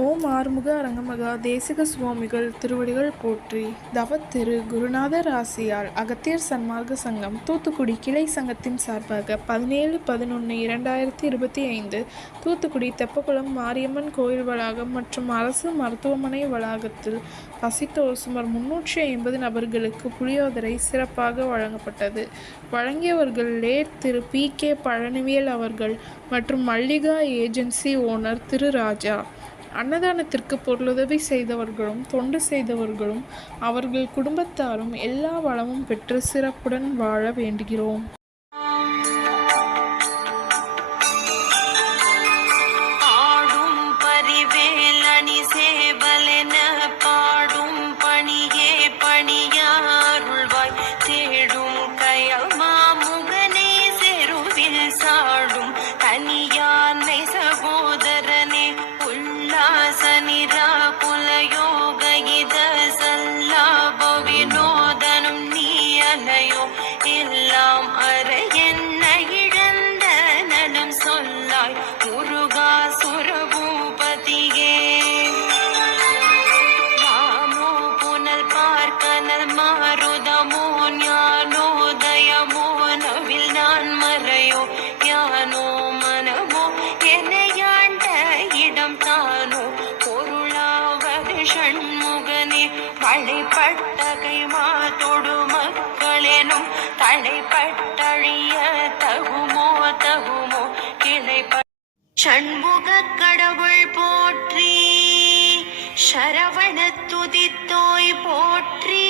ஓம் ஆறுமுக அரங்கமகா தேசிக சுவாமிகள் திருவடிகள் போற்றி. தவத்திரு குருநாதர் ஆசியால் அகத்தியர் சன்மார்க்க சங்கம் தூத்துக்குடி கிளை சங்கத்தின் சார்பாக 17/11/2025 தூத்துக்குடி தெப்பக்குளம் மாரியம்மன் கோயில் வளாகம் மற்றும் அரசு மருத்துவமனை வளாகத்தில் பசித்தோர் சுமார் 350 நபர்களுக்கு புளியோதரை சிறப்பாக வழங்கப்பட்டது. வழங்கியவர்கள் லேட் திரு PK பழனிவேல் அவர்கள் மற்றும் மல்லிகா ஏஜென்சி ஓனர் திரு ராஜா. அன்னதானத்திற்கு பொருளுதவி செய்தவர்களும் தொண்டு செய்தவர்களும் அவர்கள் குடும்பத்தாரும் எல்லா வளமும் பெற்று சிறப்புடன் வாழ வேண்டுகிறோம். எல்லாம் அற என்ன இழந்த நலம் சொல்லாய் முருகா சுரபூபதியே. ராமோ புனல் பார்க்கனல் மாருதமோ ஞானோதயமோ நவில் நான் மறையோ யானோ மனமோ என்னையாண்ட இடம் தானோ பொருளாவது ஷண்முகனே. வழிபட்ட கைமா தொடு மக்களெனும் தடைப்பட்டழிய தகுமோ தகுமோ கிளைப்ப ஷண்முக கடவுள் போற்றி. சரவண துதித்தோய் போற்றி.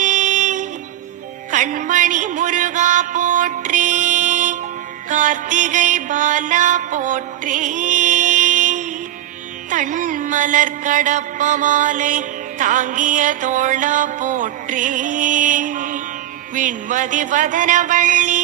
கண்மணி முருகா போற்றி. கார்த்திகை பாலா போற்றி. தன்மலர் கடப்ப மாலை தாங்கிய தோழா போற்றி. விண்மதி வதனவள்ளி